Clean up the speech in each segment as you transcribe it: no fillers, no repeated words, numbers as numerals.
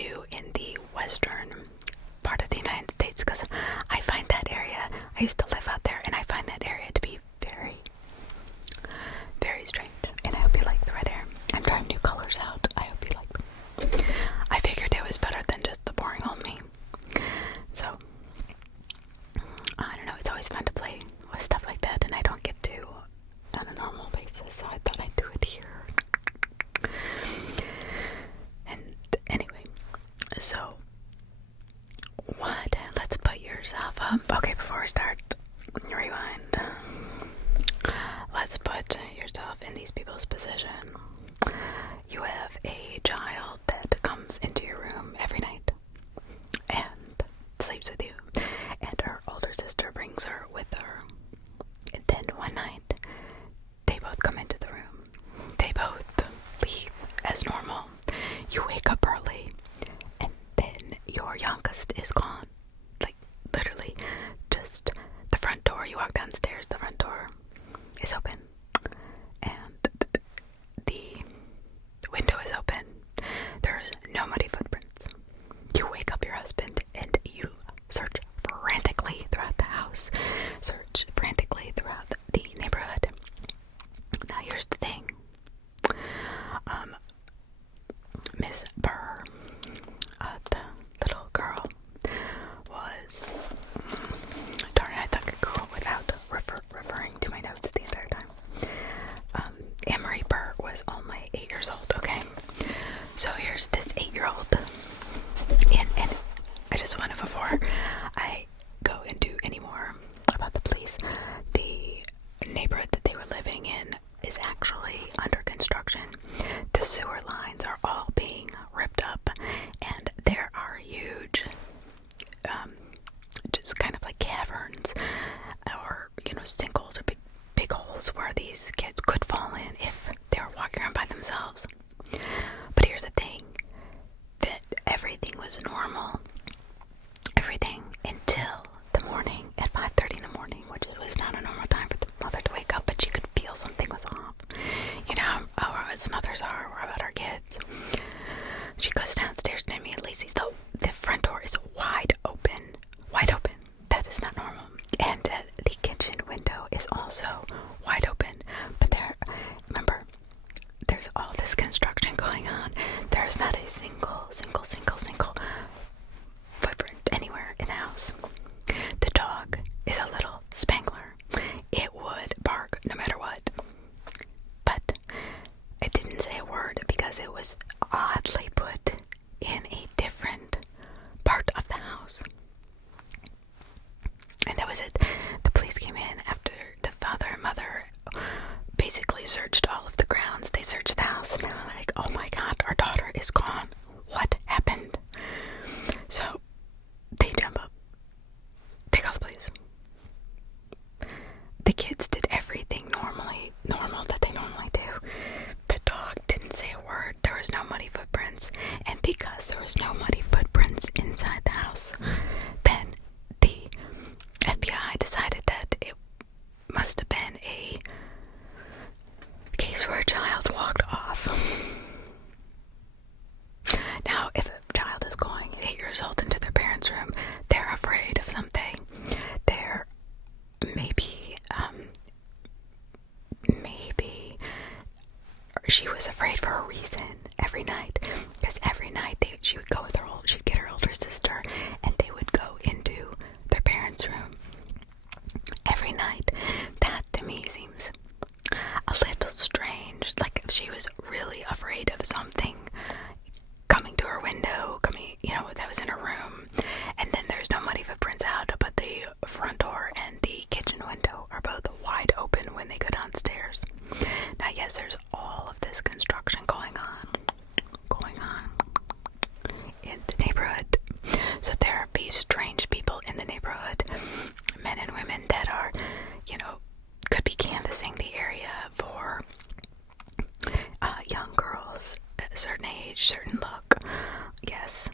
you in the western part of the United States, because I find that area, I used to live out there, and I find that area to be very, very strange. And I hope you like the red hair. I'm trying new colors out. I hope you like them. I figured it was better than just the boring old me. So, I don't know, it's always fun to play with stuff like that, and I don't get to on a normal basis, so I thought I'd do it here. And anyway, so what? Let's put yourself up. Okay, before we start, rewind. Let's put yourself in these people's position. You have a child that comes into your room every night and sleeps with you, and her older sister brings her with her. And then one night, they both come into the room. They both leave as normal. You wake up early, and then your youngest is gone. Like, literally, just the front door. You walk downstairs, the front door is open, and the window is open. There's no muddy footprints. You wake up your husband, and you search frantically throughout the house. Search frantically throughout the neighborhood. Now here's the thing. Miss Burr, the little girl, was, darn it, I thought I could go without referring to my notes the entire time. Anne-Marie Burr was only 8 years old, okay? So here's this 8-year-old, and I just want to, before I go into any more about the police, the neighborhood that they were living in is actually under construction. The sewer lines are all being ripped up, and there are huge, just kind of like caverns, or, sinkholes, or big holes where these kids could fall in if they were walking around by themselves. But here's the thing, that everything was normal. Everything until the morning at 5:30 in the morning, which was not a normal time for the mother to wake up, but she could feel something was off. How us mothers are about our kids. She goes downstairs and immediately sees the front door is wide open. Wide open. That is not normal. And the kitchen window is also wide open. But remember, there's all this construction going on. There's not a single footprint anywhere in the house. The dog is a little Spangler. It would bark no matter what. But it didn't say a word because it was oddly put in a different part of the house. And that was it. The police came in after the father and mother basically searched all of the grounds. They searched the house, and they were like, oh my god, our daughter is gone. What happened? So they jump up. They call the police. The kids did everything normal that they normally do. The dog didn't say a word. There was no muddy footprints. And because there was no muddy footprints inside the house, then the FBI decided that it must have been a case where a child walked off. Now, if a child is going at 8 years old into their parents' room, they're afraid of something. They're maybe she was afraid for a reason every night, because every night she would go with she'd get her older sister, and they would go into their parents' room every night. That to me seems a little strange, like if she was really afraid of something coming to her window, that was in her room, and then there's no muddy footprints out, but the front door and the kitchen window are both wide open when they go downstairs. Now, yes, there's all of this construction going on in the neighborhood, so there be strange people in the neighborhood, men and women that are, could be canvassing the area for young girls at a certain age, certain look. Yes.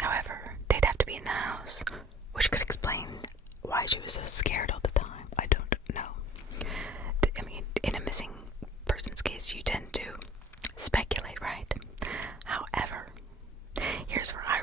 However, they'd have to be in the house, which could explain why she was so scared all the time. I don't know. I mean, in a missing person's case, you tend to speculate, right? However, here's where I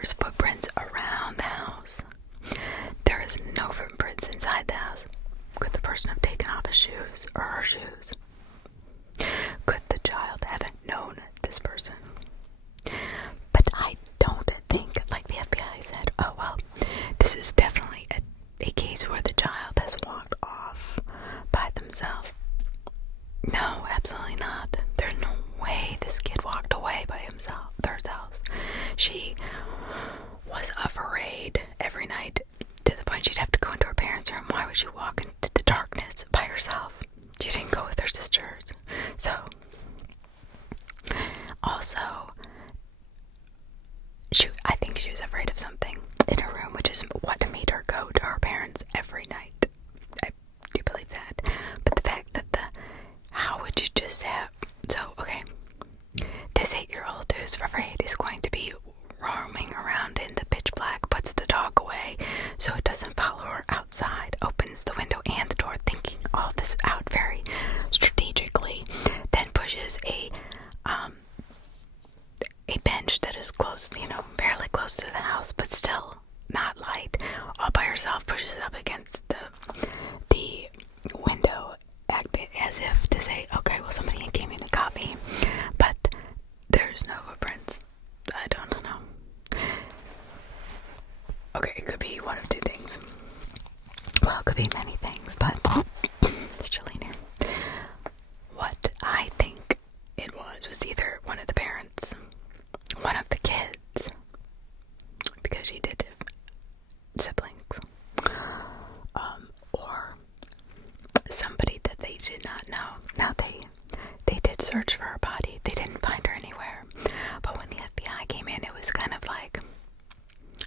there's footprints around the house. There is no footprints inside the house. Could the person have taken off his shoes or her shoes? Could the child have known this person? But I don't think, like the FBI said, oh well, this is definitely a case where the child has walked off by themselves. No, absolutely not. There's no way this kid walked away by herself. She was afraid every night to the point she'd have to go into her parents' room. Why would she walk into the darkness by herself? She didn't go with her sisters. So, also, I think she was afraid of something in her room, which is what made her go to her parents every night. I do believe that. But the fact that how would you just have, so, okay, this 8-year-old who's afraid is going to be roaming around in the pitch black, puts the dog away so it doesn't follow her outside, opens the window and the door, thinking all this out very strategically, then pushes a bench that is close, barely close to the house, but still not light, all by herself, pushes it up against the window, acting as if to say, okay, well, somebody came in and got me, but there's no footprints. I don't know. Okay, it could be one of two things. Well, it could be many things, but it's chilling here. What I think it was either one of the parents, one of the kids, because she did have siblings, or somebody that they did not know. Now they did search for her body. They didn't find her anywhere. But when the FBI came in, it was kind of like,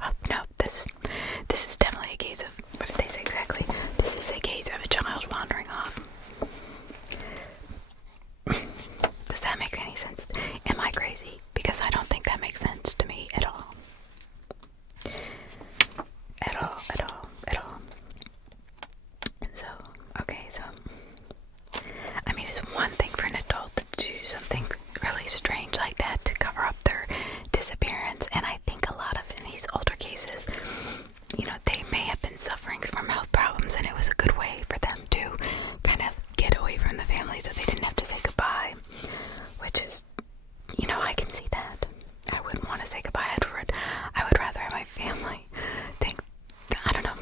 oh no, this is definitely a case of, what did they say exactly? This is a case of a child wandering off. Does that make any sense? Am I crazy? Because I don't think that makes sense to me at all. At all. So, okay, so, I mean, it's one thing for an adult to do something really strange like that to cover up their disappearance, and I think a lot of, in these older cases, they may have been suffering from health problems, and it was a good way for them to kind of get away from the family so they didn't have to say goodbye, which is, I can see that. I wouldn't want to say goodbye. I would rather have my family think, I don't know,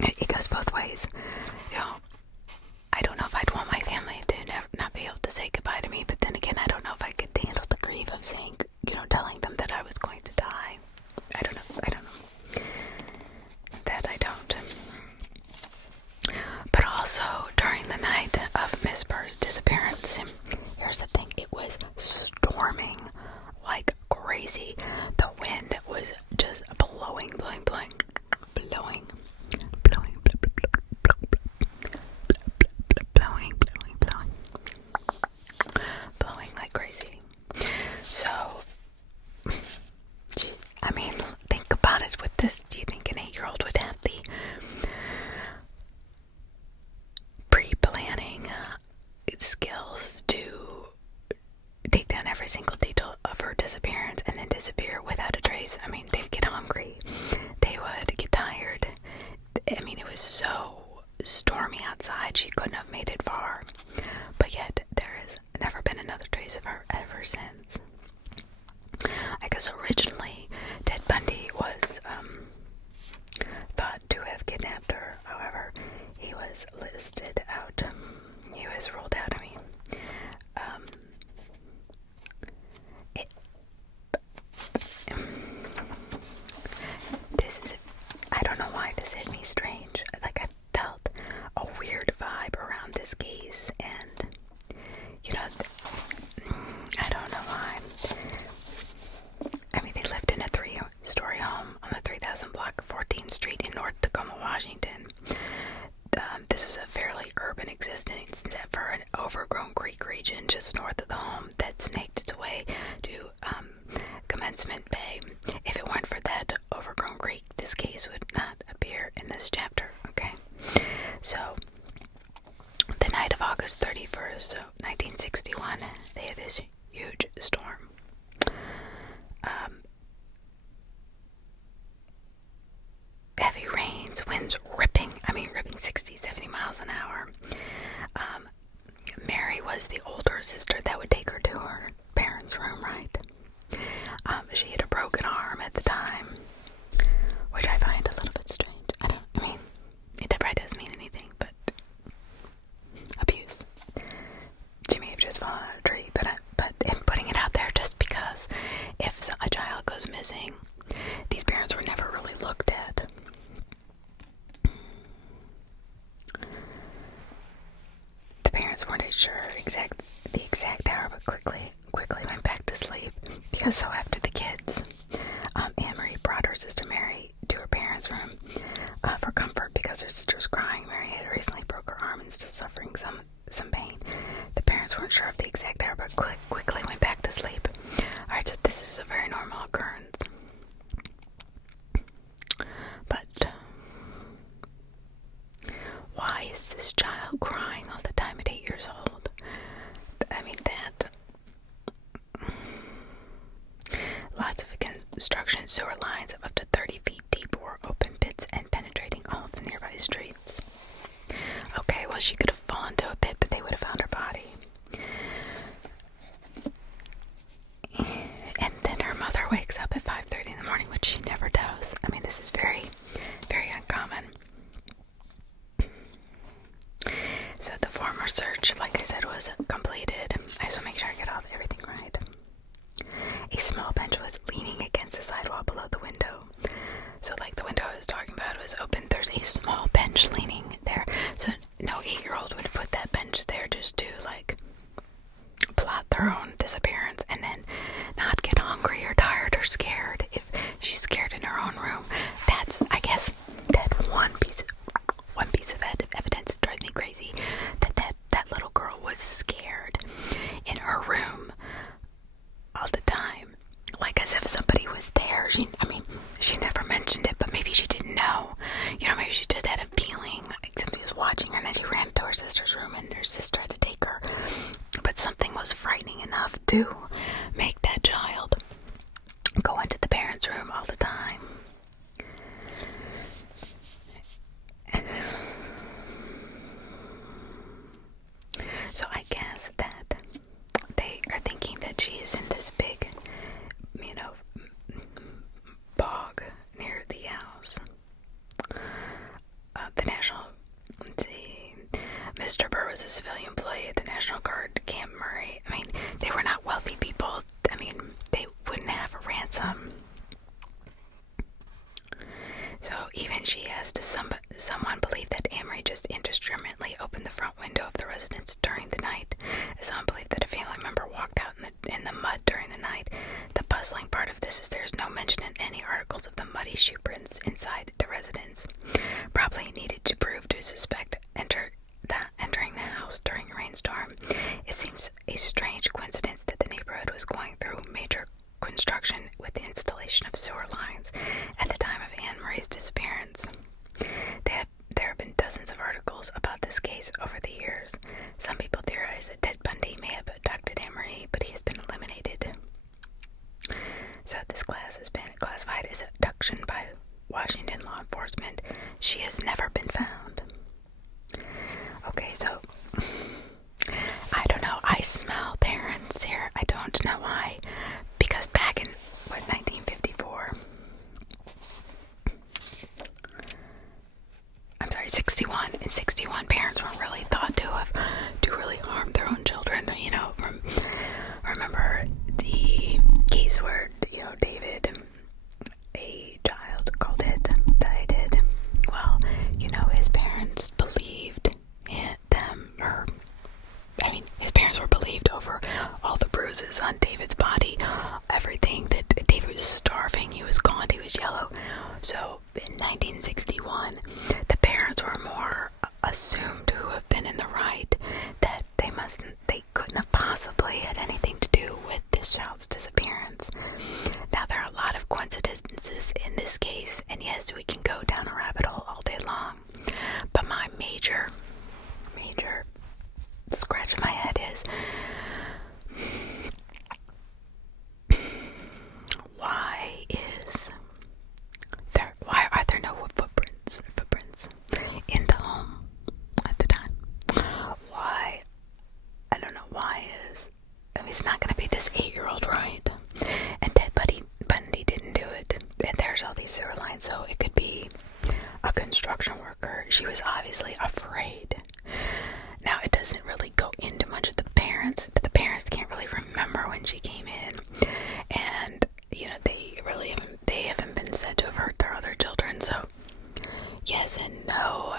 it goes both ways. I don't know if I'd want my family to not be able to say goodbye to me, but then again, I don't know if I could handle the grief of saying, telling them that I was going to die. I don't know. That I don't. But also, during the night of Miss Burr's disappearance, here's the thing, it was storming like crazy. The wind was just blowing like crazy. So, I mean, think about it with this. Do you think an 8-year-old would have the pre-planning skills to take down every single detail of her disappearance and then disappear without a trace? I mean, they'd get hungry. They would get tired. I mean, it was so stormy outside, she couldn't have made it far. But yet, there has never been another trace of her ever since. I guess originally, Ted Bundy was thought to have kidnapped her. However, he was listed out. He was ruled out. I mean, I don't know why this hit me strange. Like, I felt a weird vibe around this case, and I don't know why. I mean, they lived in a 3-story home on the 3000 block of 14th Street in North Tacoma, Washington. This was a fairly urban existence, except for an overgrown creek region just north of the home that snaked its way to Commencement Bay. If it weren't for that overgrown creek, this case would not appear in this chapter, okay? So, the night of August 31st, 1961, they had this huge storm. these parents were never really looked at. The parents weren't sure the exact hour, but quickly went back to sleep. Because so after the kids, Anne-Marie brought her sister Mary to her parents' room for comfort because her sister was crying. Mary had recently broke her arm and still suffering some pain. The parents weren't sure of the exact hour, but quickly went back to sleep. Alright, so this is a very normal occurrence. But why is this child crying all the time at 8 years old? I mean, lots of construction sewer lines of up to 30 feet deep were open pits and penetrating all of the nearby streets. Okay, well, she could have fallen to a pit, but they would have found her body. And then her mother wakes up at 5:30 in the morning, which she never does. I mean, this is very, very uncommon. So the former search, like I said, was completed. I just want to make sure I get everything right. A small bench was leaning against the sidewall below the window. So like the window I was talking about was open. There's a small bench leaning there. So no 8-year-old would put that bench there just to like plot their own disappearance and then not get hungry or tired or scared if she's scared in her own room. That's, I guess, that one piece of evidence that drives me crazy, that little girl was scared in her room all the time, like as if somebody was there. She never mentioned it, but maybe she didn't know. Maybe she just had a feeling like somebody was watching her, and then she ran to her sister's room, and her sister had to take her. But something was frightening enough to make that child go into the parents' room all the time. So I guess that they are thinking that she is in this big, bog near the house. Mr. Burr was a civilian employee at the National Guard Camp Murray. They were not wealthy people. They wouldn't have a ransom. So even she asked, does someone believe that Anne-Marie just indiscriminately opened the front window of the residence during the night? Some believe that a family member walked out in the mud during the night. The puzzling part of this is there's no mention in any articles of the muddy shoe prints inside the residence. Probably needed to prove to suspect entering the house during a rainstorm. It seems a strange coincidence that the neighborhood was going through major construction with the installation of sewer lines at the time of Anne-Marie's disappearance. There have been dozens of articles about this case over the years. Some people theorize that Ted Bundy may have abducted Anne-Marie, but he has been eliminated. So this class has been classified as abduction by Washington law enforcement. She has never been found. Okay, so I don't know. I smell parents here. I don't know why. Because back in 1954, I'm sorry, 61. In 61, parents weren't really thought to really harm their own children. Remember the case where David, a child, called it that I did. Well, his parents believed his parents were believed over all the bruises on David's body, everything, that David was starving, he was gaunt, he was yellow. So in 1961, the parents were more assumed to have been in the right, that they couldn't have possibly had anything to do with this child's disappearance. Now, there are a lot of coincidences in this case, and yes, we can go down a rabbit hole all day long, but my major scratch in my head is, why are there no footprints in the home at the time? Why? I don't know why it's not going to be this 8-year-old, right? And Ted Bundy didn't do it. And there's all these sewer lines, so it could be a construction worker. She was obviously afraid. Now, it doesn't really go into much of the parents, but the parents can't really remember when she came in. And, they haven't yes and no.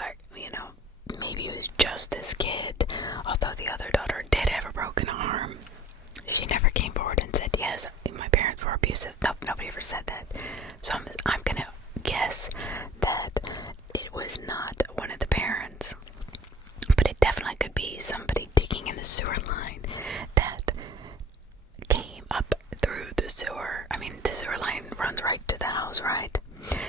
Maybe it was just this kid. Although the other daughter did have a broken arm, she never came forward and said, yes, my parents were abusive. Nope, nobody ever said that. So I'm gonna guess that it was not one of the parents. But it definitely could be somebody digging in the sewer line that came up through the sewer. I mean, the sewer line runs right to the house, right?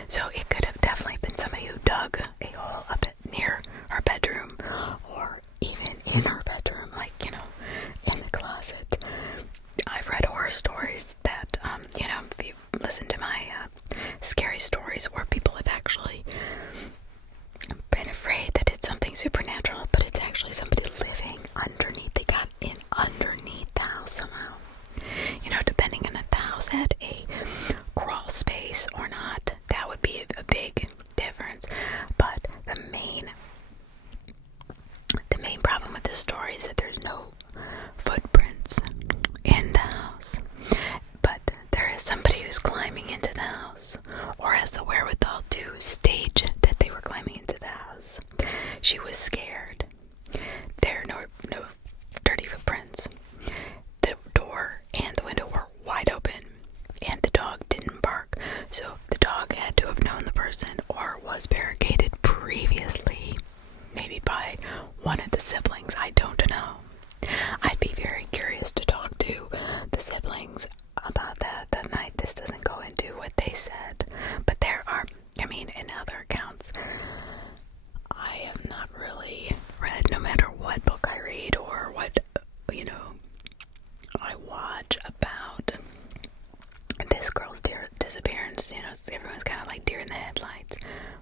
So it could have definitely been somebody who dug a hole up near her bedroom, or even in her bedroom, like, in the closet. I've read horror stories that, if you listen to my scary stories where people have actually been afraid that it's something supernatural, but it's actually somebody living underneath. They got in underneath the house somehow. Depending on if the house had a crawl space or not, that would be a big difference. But the main problem with this story is that there's no footprints in the house. But there is somebody who's climbing into the house, or has the wherewithal to stage that they were climbing into the house. She was scared. There are no dirty footprints. The door and the window were wide open, and the dog didn't bark. So the dog had to have known the person, or was barricaded previously, maybe by one of the siblings. I don't know. I'd be very curious to talk to the siblings about that night. This doesn't go into what they said, but there are, in other accounts, I have not really read, no matter what book I read or what, I watch about this girl's disappearance. Everyone's kind of like deer in the headlights.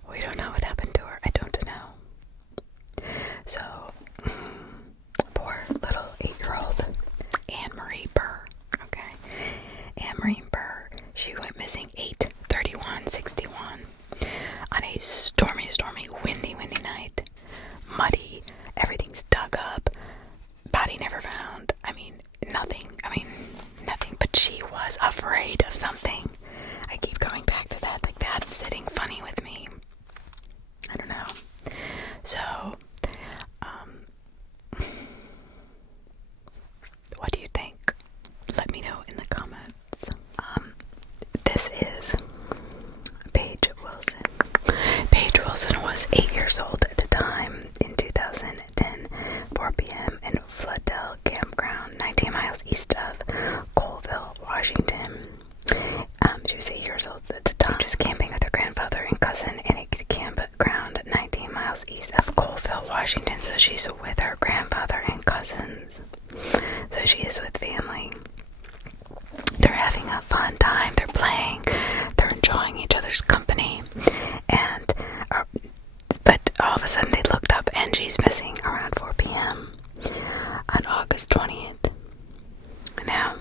We don't know what happened to her. I don't know. So, poor little 8-year-old Anne-Marie Burr. Okay, Anne-Marie Burr. She went missing 8/31/61 on a stormy, windy night. Muddy. Everything's dug up. Body never found. Nothing. But she was afraid of something. I keep coming back to that. Like, that's sitting funny with me. I don't know. So, what do you think? Let me know in the comments. This is Paige Wilson. Paige Wilson was 8 years old at the time in 2010, 4 p.m. in Floodell Campground, 19 miles east of Colville, Washington. She was 8 years old at the time, just camping with her grandfather and cousin in a campground 19 miles east of Colville, Washington. So she's with her grandfather and cousins. So she is with family. They're having a fun time. They're playing. They're enjoying each other's company. But all of a sudden they looked up and she's missing around 4 p.m. on August 20th. Now,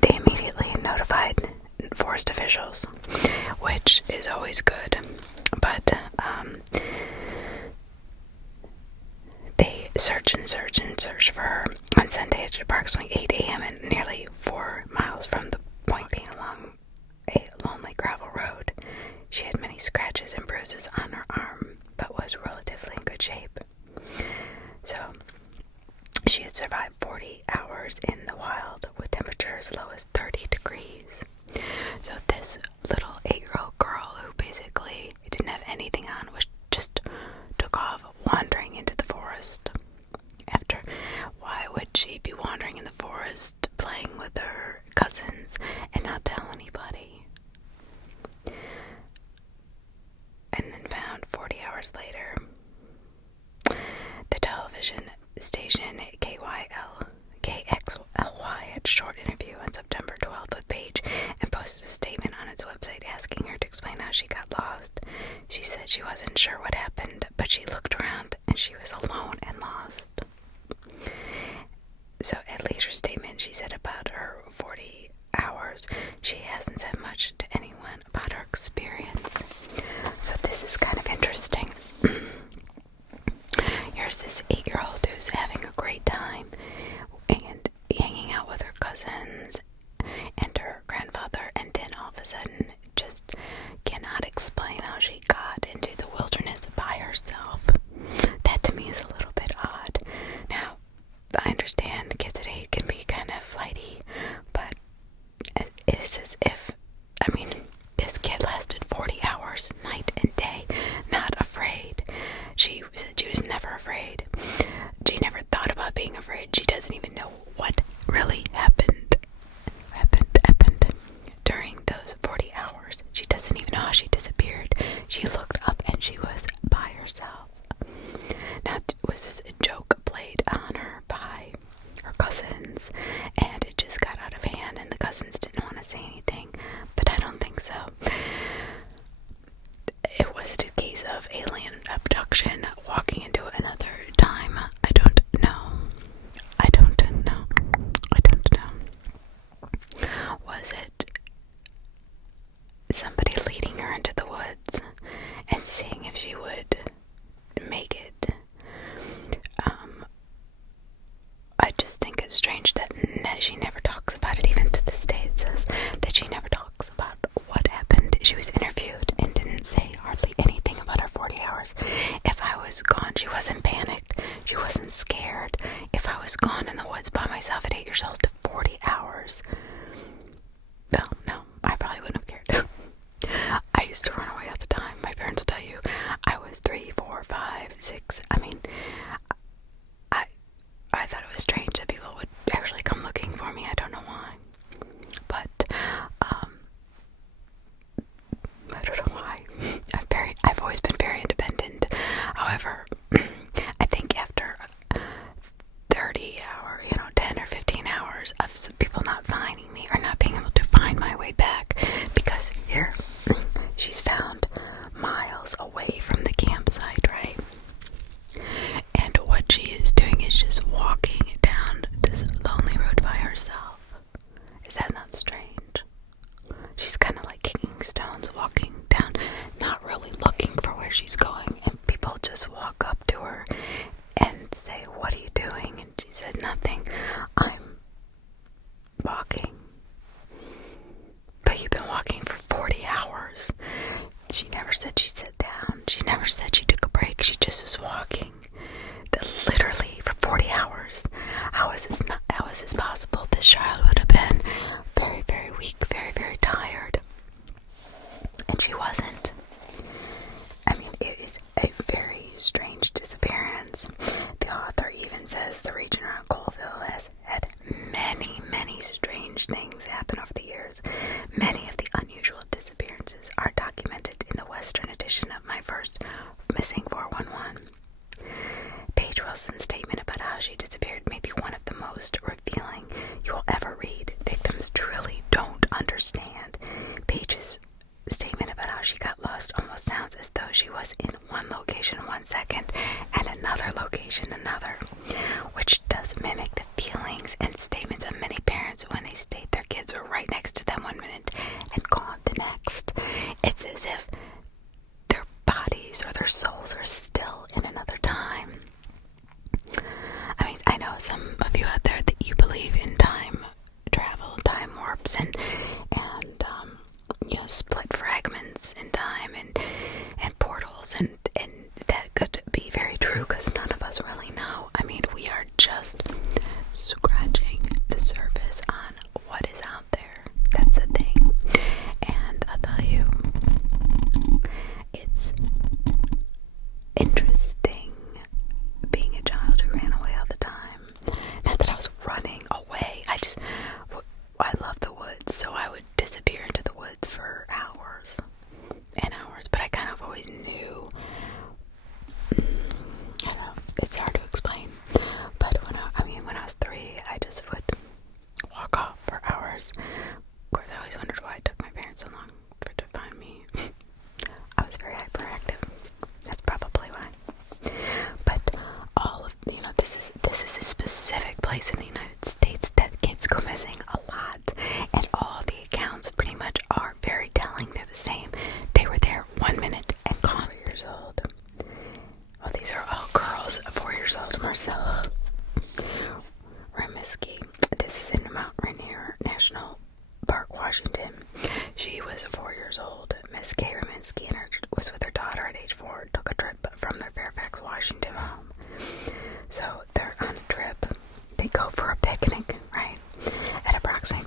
they immediately notified forest officials, which is always good. But they search for her on Sunday at approximately 8 a.m. and nearly 4 miles from the point being along a lonely gravel road. She had many scratches and bruises on her arm, but was relatively in good shape. So, she had survived 40 hours in the wild with temperatures as low as 30 degrees. So this little 8-year-old girl who basically didn't have anything on was just took off wandering into the forest. Why would she be wandering in the forest playing with her cousins and not tell anybody? And then found 40 hours later. The television station KXLY had a short interview on September 12th with Paige and posted a statement on its website asking her to explain how she got lost. She said she wasn't sure what happened, but she looked around and she was alone and lost. So at later statement, she said about her 40 hours, she hasn't said much to anyone about her experience. So this is kind of interesting. Here's this 8-year-old who's having a great time and hanging out with her cousins and her grandfather, and then all of a sudden just cannot explain and she wasn't. I mean, it is a very strange disappearance. The author even says the region around Colville has had many, many strange things happen over the years. Many of the unusual disappearances are documented in the Western edition of my first Missing 411. Paige Wilson's statement about how she disappeared may be one of the most revealing you will ever read. Victims truly don't understand. Paige's statement about how she got lost almost sounds as though she was in one location 1 second and another location another, which does mimic the feelings and statements of many parents when they state their kids were right next to them 1 minute and gone the next. It's as if their bodies or their souls are still in another time. I mean, I know some of you out there that you believe in time travel, time warps, and split fragments in time and portals, and that could be very true because none of us really know. I mean, we are just scratching the surface on what is out there. That's the thing. And I'll tell you, it's interesting being a child who ran away all the time. Not that I was running away. I love the woods, so I would disappear into the woods for hours and hours, but I kind of always knew. I don't know, it's hard to explain, but when I was 3, I just would walk off for hours. Of course, I always wondered why it took my parents so long to find me. I was very hyperactive. That's probably why. But all of, this is a specific place in the United States that kids go missing a lot, and all the accounts pretty much are very telling. They're the same. They were there 1 minute and gone. 4 years old. Well, these are all girls. 4 years old, Marcella Reminsky. This is in Mount Rainier National Park, Washington. She was 4 years old. Miss Kay Reminsky was with her daughter at age 4. Took a trip from their Fairfax, Washington home. So they're on a trip. They go for a picnic, right? At approximately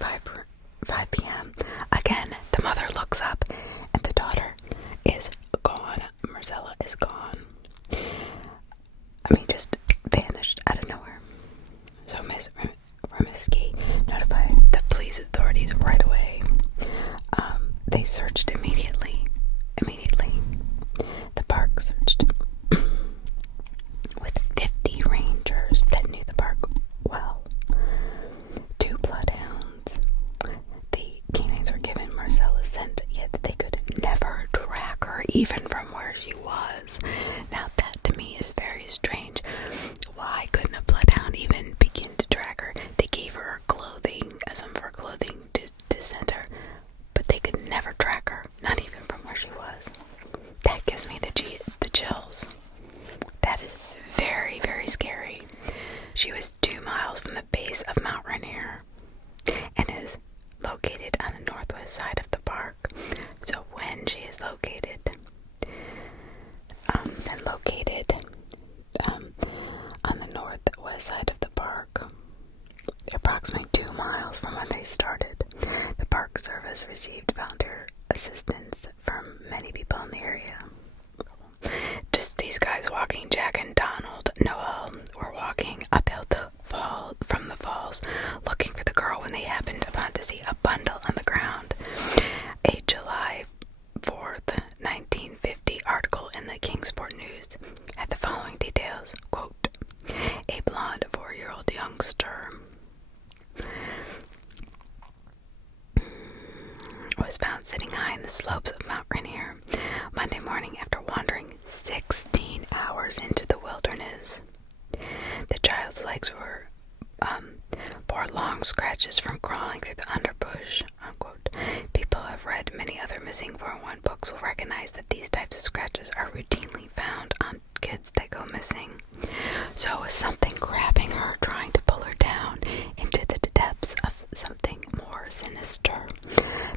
5 p.m. Again, the mother looks up and the daughter is gone. Marcella is gone. I mean, just vanished out of nowhere. So Miss Reminsky notified the police authorities right away. They searched immediately. The park searched with 50 rangers that knew the park well. 2 bloodhounds. The canines were given Marcella's scent, yet they could never track her, even from where she was. Now that to me is very strange. Why couldn't a bloodhound even begin to track her? They gave her clothing, some of her clothing to scent her, but they could never track her, not even from where she was. That gives me the chills. That is very, very scary. She was 2 miles from the base of Mount Rainier and is located on the northwest side of the park. So when she is located on the northwest side of the park, approximately 2 miles from when they started, the Park Service received volunteer assistance from many people in the area. Just these guys walking, Jack and Donald Noel, were walking uphill from the falls, looking for the girl when they happened upon to see a bundle on the ground. A July 4th, 1950 article in the Kingsport News had the following details. Quote, a blonde 4-year-old youngster was found sitting high in the slopes of Mount Rainier Monday morning after wandering 16 hours into the wilderness. The child's legs bore long scratches from crawling through the underbrush. Unquote. People who have read many other Missing 411 books will recognize that these types of scratches are routinely found on kids that go missing. So was something grabbing her, trying to pull her down into the depths of something more sinister.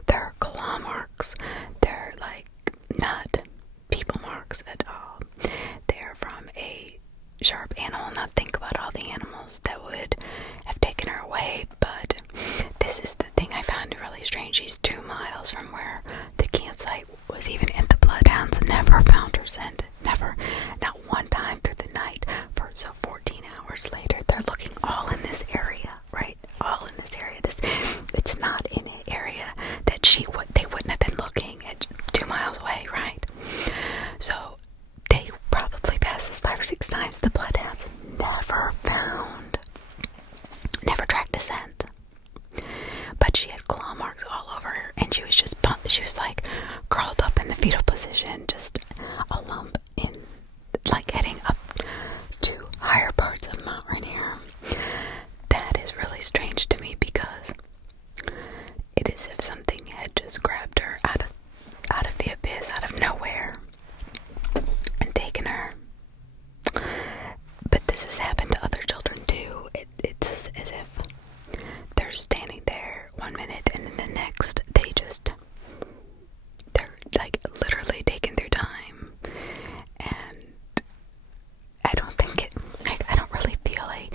There are claw marks. They're not people marks at all. They're from a sharp animal. Now think about all the animals that would have taken her away, but this is the thing I found really strange. She's 2 miles from where the campsite was she was like curled up in the fetal position, just a lump in, like heading up to higher parts of Mount Rainier. That is really strange to me because it is as if something had just grabbed her out of the abyss, out of nowhere, and taken her. But this has happened to other children too. It's as if they're standing there one minute and then the next they're like literally taken through time. And I don't really feel a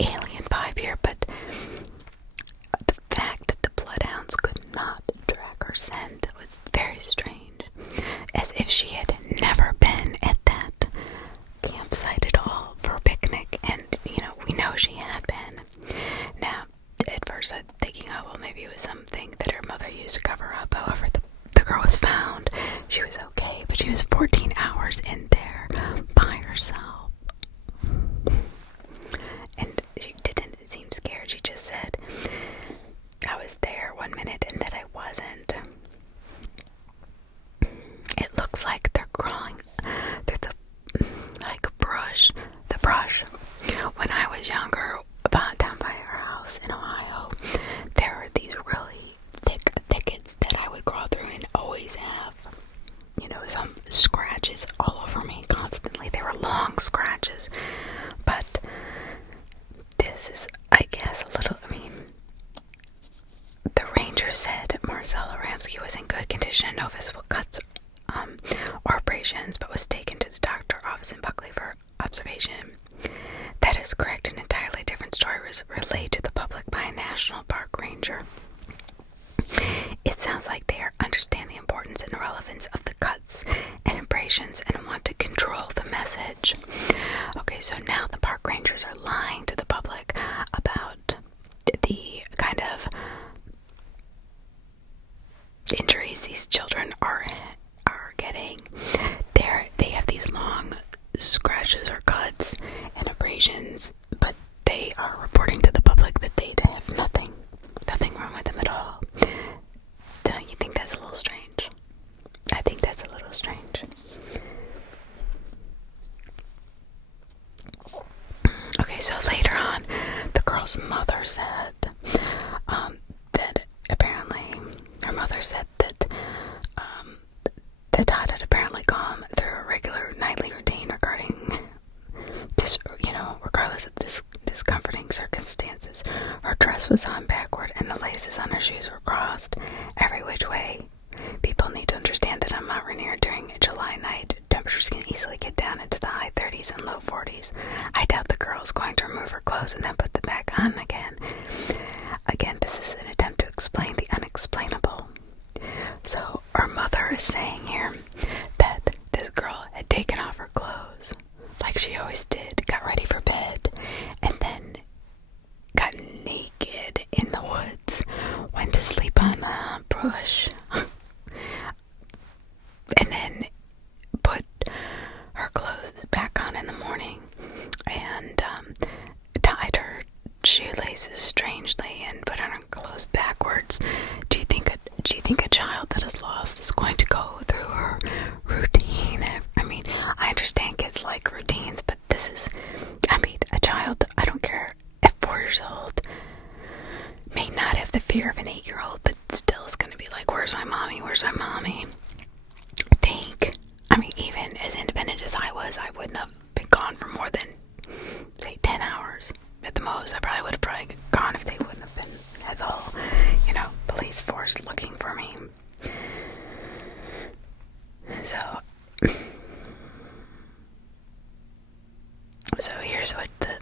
alien vibe here, but the fact that the bloodhounds could not track her scent was very strange, as if she had never been at that campsite at all for a picnic. And we know she had been. Now, at first I'm thinking, oh well, maybe it was something that her mother used to cover up. However, the girl was found. She was okay, but she was 14 hours in there by herself. And she didn't seem scared. She just said, I was there one minute and that I wasn't. It looks like they're crawling through the brush. When I was younger, about down by our house in Ohio, there were these really thick thickets that I would crawl through and always have, some scratches all over me constantly. They were long scratches, but this is, I guess, the ranger said Marcella Ramsky was in good condition, no visible cuts or abrasions, but was taken to the doctor's office in Buckley for observation. That is correct. An entirely different story was relayed to the public by a national park ranger. It sounds like they understand the importance and relevance of the cuts and abrasions and want to control the message. Okay, so now the park rangers are lying to the public about the kind of injuries these children are getting. They have these long scratches or cuts and abrasions, but they are reporting to the public that they have nothing wrong with them at all. Don't you think that's a little strange? I think that's a little strange. Okay, so later on, the girl's mother said that apparently her mother said that Todd had apparently gone through a regular nightly routine regarding this, regardless of discomforting circumstances. Her dress was on backward and the laces on her shoes were crossed every which way. People need to understand that on Mount Rainier during a July night, temperatures can easily get down into the high 30s and low 40s. I doubt the girl is going to remove her clothes and then put them back on again. Again, this is an attempt to explain the unexplainable. So our mother is saying here that this girl had taken off her clothes, like she always did, got ready for bed, and then got naked in the woods, went to sleep on a bush, and then put her clothes back on in the morning, and tied her shoelaces strangely and put on her clothes backwards. Do you think a child that is lost is going to go through her routine? I understand kids like routines, but this is, a child, I don't care, at 4 years old, may not have the fear of an 8-year-old, but still is going to be like, where's my mommy? Even as independent as I was, I wouldn't have been gone for more than, say, 10 hours at the most. I probably would have gone if they wouldn't have been at the whole, police force looking for me. So here's what the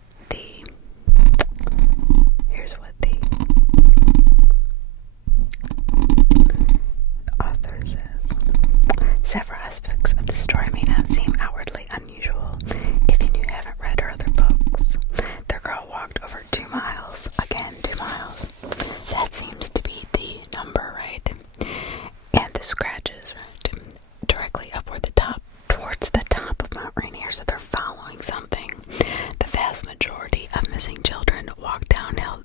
author says. Several aspects of the story may not seem outwardly unusual if you haven't read her other books. The girl walked over 2 miles. Again, 2 miles. That seems to be the number, right? And the scratches, right? Directly towards the top of Mount Rainier, so they're following something. The vast majority of missing children walk downhill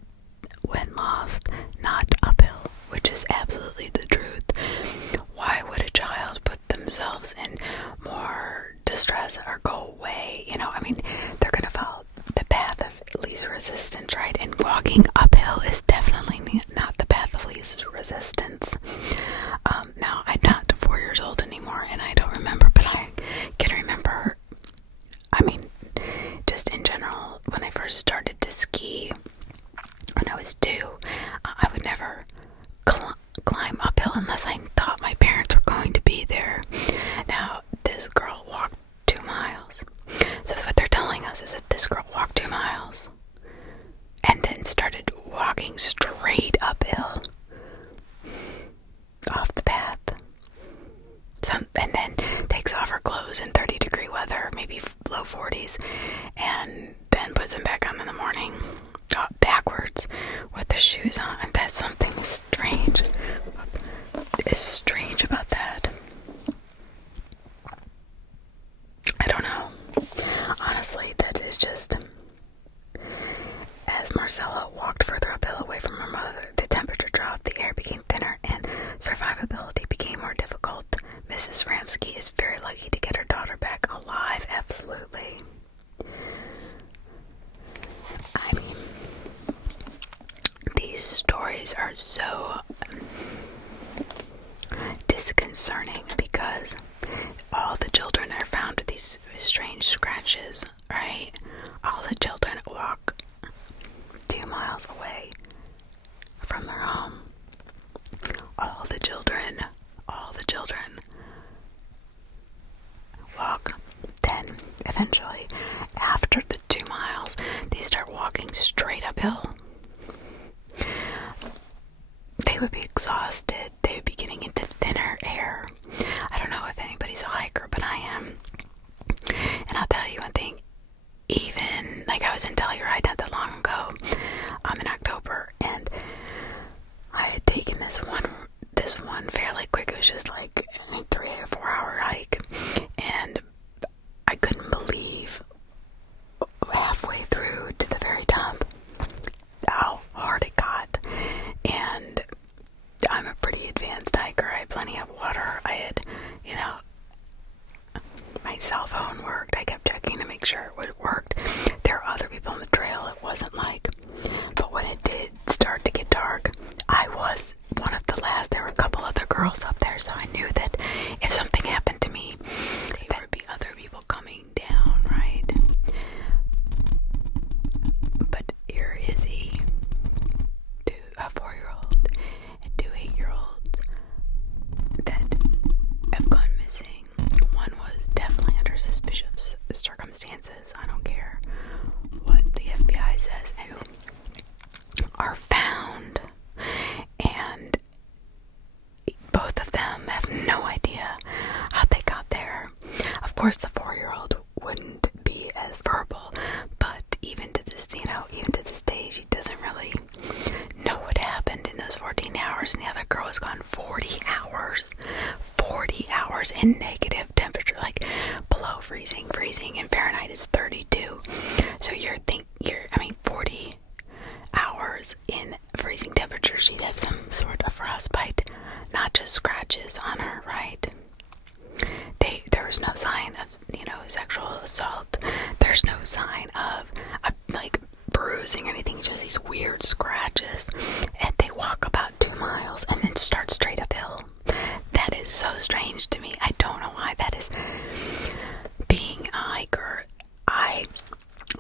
when lost, not uphill, which is absolutely the truth. because I thought my parents were going to be there. Now, this girl walked 2 miles. So what they're telling us is that this girl walked 2 miles and then started walking straight uphill off the path. And then takes off her clothes in 30-degree weather, maybe low 40s, and then puts them back on in the morning, backwards, with the shoes on. And that's something strange. Is strange about that. I don't know. Honestly, that is just... As Marcella walked further uphill away from her mother, the temperature dropped, the air became thinner, and survivability became more difficult. Mrs. Ramsky is very lucky to get her daughter back alive, absolutely. I mean, these stories are so disconcerting because all the children are found with these strange scratches, right? All the children walk 2 miles away from their home. All the children walk. Then, eventually, after the 2 miles, they start walking straight uphill. They would be exhausted. They would be getting into thinner air. I don't know if anybody's a hiker, but I am. And I'll tell you one thing. Even, like, I was in Telluride not that long ago, in October, and I had taken this one fairly quick. It was just like a 3 or 4 hour hike, and I couldn't believe halfway through to the very top how hard it got. And I'm a pretty advanced hiker. I had plenty of water. I had, my cell phone worked. I kept checking to make sure it worked. There were other people on the trail. It wasn't like, but when it did start to get dark, I was one of the last. There were a couple other girls up there, so I knew that if something happened to me, there would be other people coming down, right? But here is a 4-year-old and 2 8-year-olds that have gone missing. One was definitely under suspicious circumstances. I don't care what the FBI says. Who are found, and both of them have no idea how they got there. Of course, the 4-year-old wouldn't be as verbal, but even to this day, she doesn't really know what happened in those 14 hours, and the other girl has gone 40 hours in negative temperature, like below freezing. Freezing in Fahrenheit is 32. So 40 hours in freezing temperature, she'd have some sort of frostbite, not just scratches on her, right? There was no sign of, sexual assault. There's no sign of, bruising or anything. It's just these weird scratches. And they walk about 2 miles and then start straight uphill. That is so strange to me. I don't know why that is. Being a hiker, I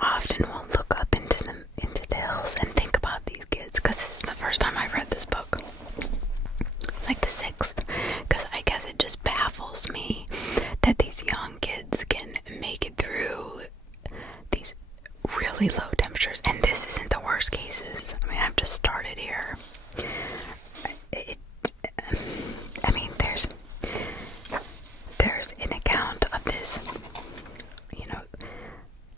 often will look up into the hills and think about these kids, because this is the first time I've read this book. It's like the 6th, because I guess it just baffles me that these young kids can make it through these really low temperatures, and this isn't the worst cases. I mean, I've just started here. There's an account of this,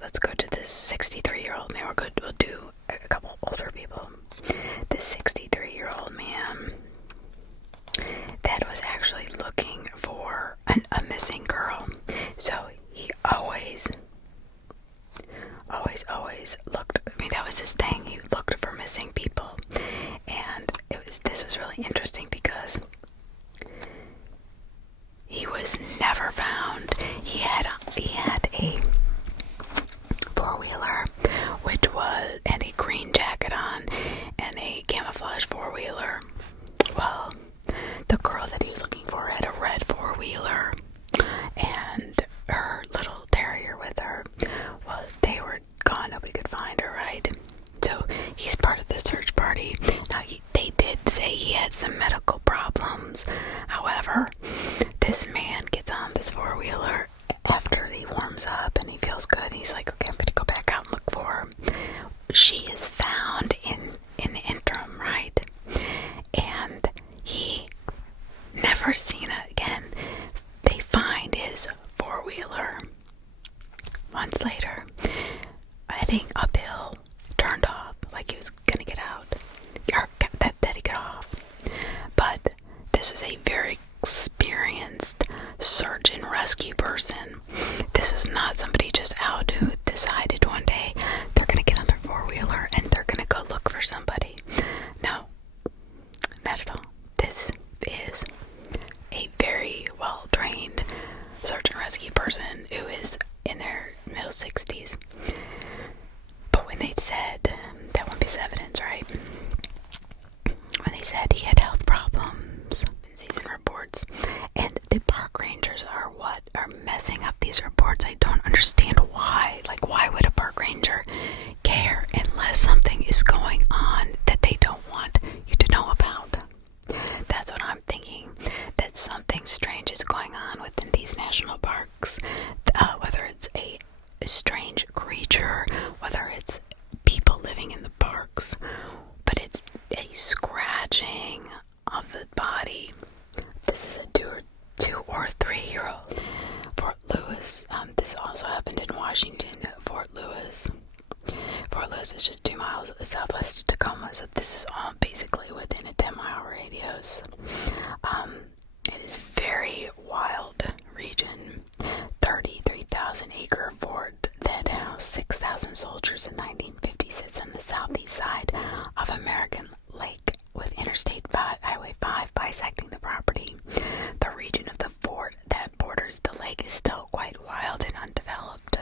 let's go to this 63-year-old man. We'll do a couple older people. This 63-year-old man that was actually looking for a missing girl. So he always looked, that was his thing. He looked for missing people. And this was really interesting because he was never found. He had a 4-wheeler, and a green jacket on, and a camouflage 4-wheeler. Well, the girl that he was looking for had a red 4-wheeler, and her little terrier with her. Well, they were gone. Nobody could find her, right? So he's part of the search party. Now, they did say he had some medical problems. whatever. This man gets on this four-wheeler after he warms up and he feels good. He's like, okay, I'm gonna go back out and look for her. She is found in the interim, right? And he never seen it again. They find his four-wheeler months later, heading uphill, turned off, like he was gonna get out, or that he got off. But this is a very experienced search and rescue person. This is not somebody just out who decided one day they're gonna get on their four-wheeler and they're gonna go look for somebody. No, not at all. This is a very well-trained search and rescue person who is in their middle 60s. But when they said, that won't be evidence, right? When they said he had health problems in season reports, and the park rangers are messing up these reports. I don't understand why. Like, why would a park ranger care unless something is going on that they don't want you to know about? That's what I'm thinking, that something strange is going on within these national parks, whether it's a strange creature, whether it's people living in the parks, but it's a scratching of the body. This is a 2 or 3-year-old. Fort Lewis, this also happened in Washington. Fort Lewis is just 2 miles southwest of Tacoma, so this is all basically within a 10-mile radius. It is very wild region. 33,000 acre fort that housed 6,000 soldiers in 1950 sits on the southeast side of American Lake, with Interstate Highway 5 bisecting the property. The region of the fort that borders the lake is still quite wild and undeveloped.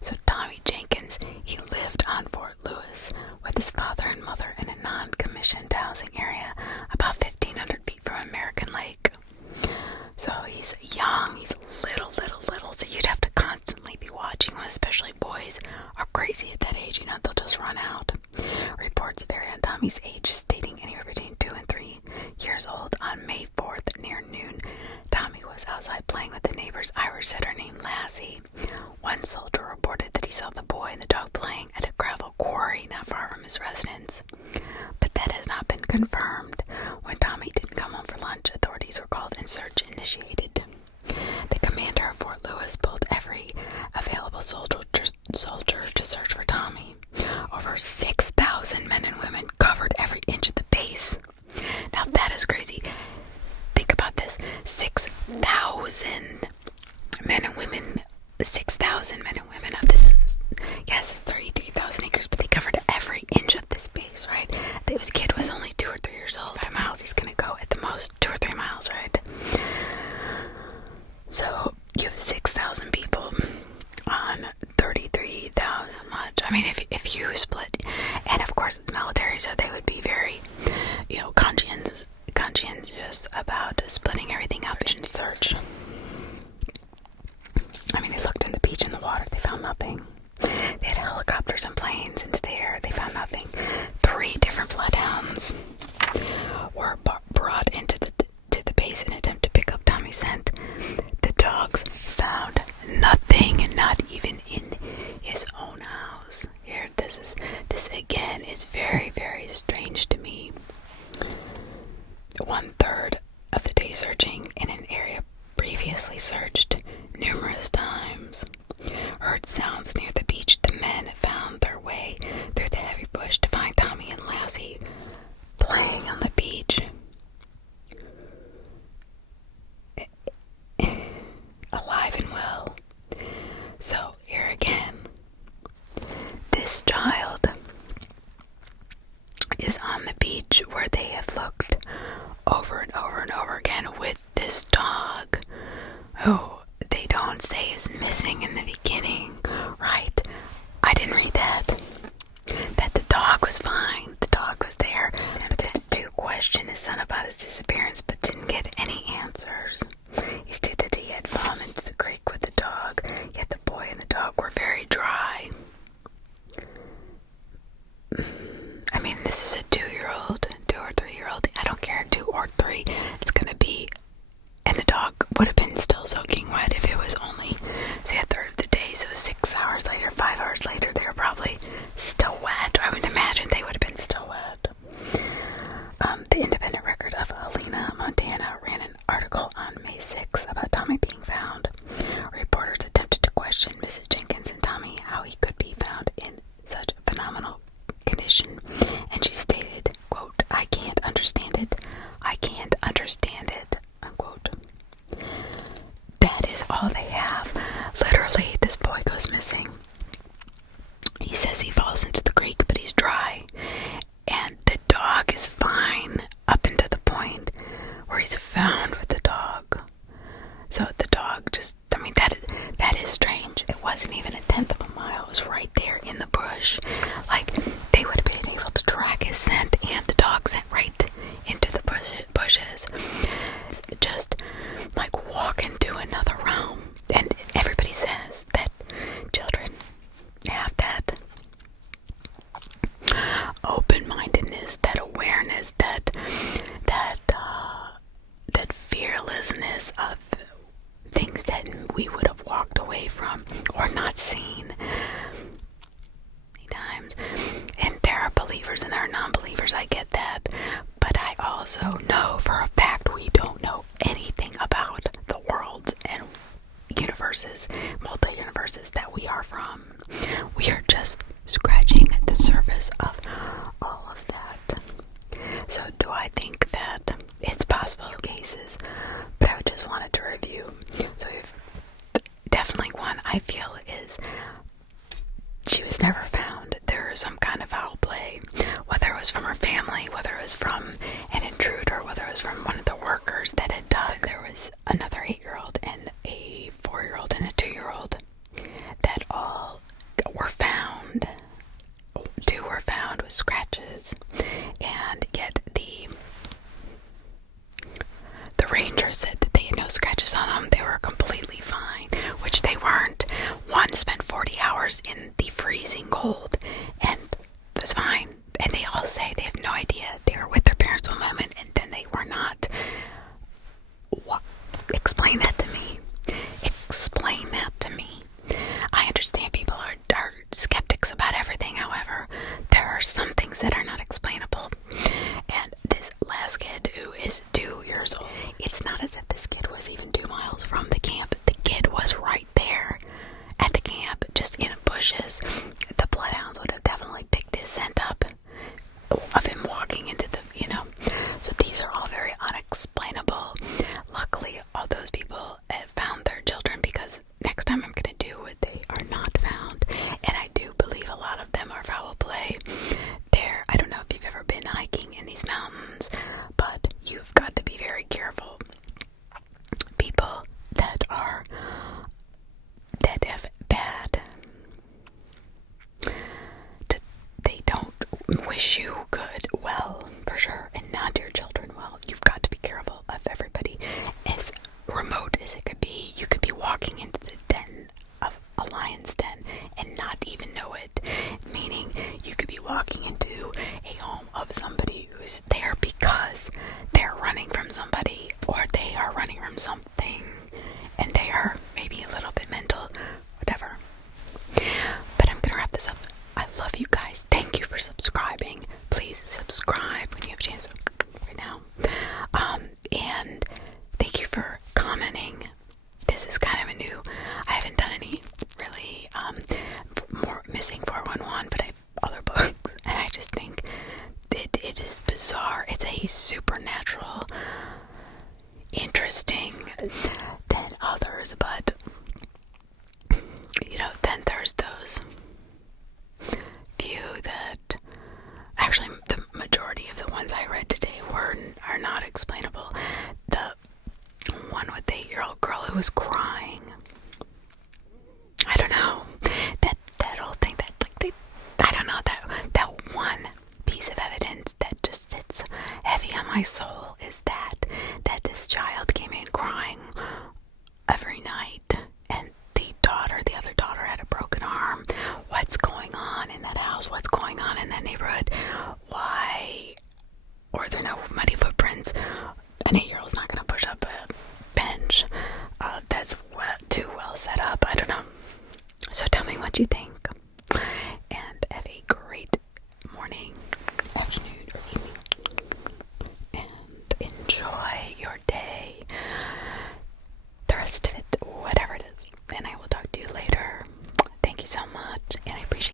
So Tommy Jenkins, he lived on Fort Lewis with his father and mother in a non-commissioned housing area about 1,500 feet from American Lake. So he's young, he's little, so you'd have to constantly be watching him, especially boys are crazy at that age, they'll just run out. Reports vary on Tommy's age, stating anywhere between 2 and 3 years old. On May 4th, near noon, Tommy was outside playing with the neighbor's Irish setter named Lassie. One soldier reported that he saw the boy and the dog playing at a gravel quarry not far from his residence, but that has not been confirmed. When Tommy didn't come home for lunch, authorities were called and search initiated. The commander of Fort Lewis pulled every available soldier to search for Tommy. Over 6,000 men and women covered every inch of the base. Now that is crazy. Think about this. 6,000 men and women. 6,000 men and women of this. Yes, it's 33,000 acres, but they covered every inch of this base, right? The kid was only 2 or 3 years old. 5 miles, he's gonna go at the most 2 or 3 miles, right? So you have 6,000 people on 33,000 much. I mean, if you split, and of course it's military, so they would be very, conscientious about splitting everything up in search. I mean, they looked in the beach and the water, they found nothing. They had helicopters and planes into the air, they found nothing. 3 different bloodhounds were brought into the base in an attempt to pick up Tommy's scent. The dogs found nothing, not even in his own house. Here, this again is very, very strange to me. 1/3 of the day searching in an area previously searched numerous times. Heard sounds near the beach. The men found their way through the heavy bush to find Tommy and Lassie playing on the beach. Alive and well. So here again, this child is on the beach where they have looked over and over and over again with this dog who they don't say is missing in the beginning, right? article on May 6th about Tommy being found. Reporters attempted to question Mrs. Jenkins and Tommy how he could be found in such phenomenal condition, and she stated, quote, "I can't understand it. I can't understand it," unquote. That is all they have. Literally, this boy goes missing. He says he falls into the creek, but he's dry. And the dog is fine up until the point where he's found with the dog. So the dog just, that is strange. It wasn't even a tenth of a mile. It was right there in the bush. Like, they would have been able to track his scent and the dog scent right into the bushes. It's just like walking to another realm. And everybody says that children have that open-mindedness, that awareness, that fearlessness of things that we would have walked away from or not seen many times. And there are believers and there are non-believers, I get that, but I also know for a fact we don't know anything about the worlds and universes, multi-universes that we are from. We are just scratching the surface of all of that. So do I think that it's possible cases, but I just wanted to review. So if definitely one I feel is she was never found. There is some kind of foul play, whether it was from her family, whether it was from an intruder, whether it was from one of the workers that had dug. There was another 8-year-old and a 4-year-old and a 2-year-old that all were found. 2 were found with scratches, and yet the ranger said that they had no scratches on them. They were completely fine, which they weren't. One spent 40 hours in the freezing cold and was fine. And they all say they have no idea. They were with their parents one moment and then they were not. What? Explain that to me. Explain that to me. I understand people are skeptics about everything. However, there are some things that are not explainable. And this last kid, who is 2 years old, it's not as if this kid was even 2 miles from the camp. The kid was right there at the camp, just in bushes. The bloodhounds would have definitely picked his scent up of him walking into the, So these are all very unexplainable. Luckily, all those people have found their children, because next time I'm going to do it, they are not found. And I do believe a lot of them are foul play. I don't know if you've ever been hiking in these mountains, but you've got to be very careful. People that have bad, they don't wish you good, well, for sure, and not your children well. You've got to be careful of everybody. As remote as it could be, you could be walking into the den of a lion's den and not even know it. Meaning, you could be walking into a home of somebody who's there because they're running from somebody, or they are running from something, and they are maybe a little bit mental, whatever. But I'm gonna wrap this up. I love you guys. Thank you for subscribing. Please subscribe when you have a chance right now. And thank you for commenting. This is kind of a new, I haven't done any really more missing 411, but I have other books, and I just think it is bizarre. It's a supernatural, interesting than others, but then there's those few that actually the majority of the ones I read today are not explainable. The one with the 8-year-old girl who was crying, I don't know, that whole thing, that I don't know, that one piece of evidence that just sits heavy on my soul is that this child came in crying every night, and the other daughter had a broken arm. What's going on in that house? What's going on in that neighborhood?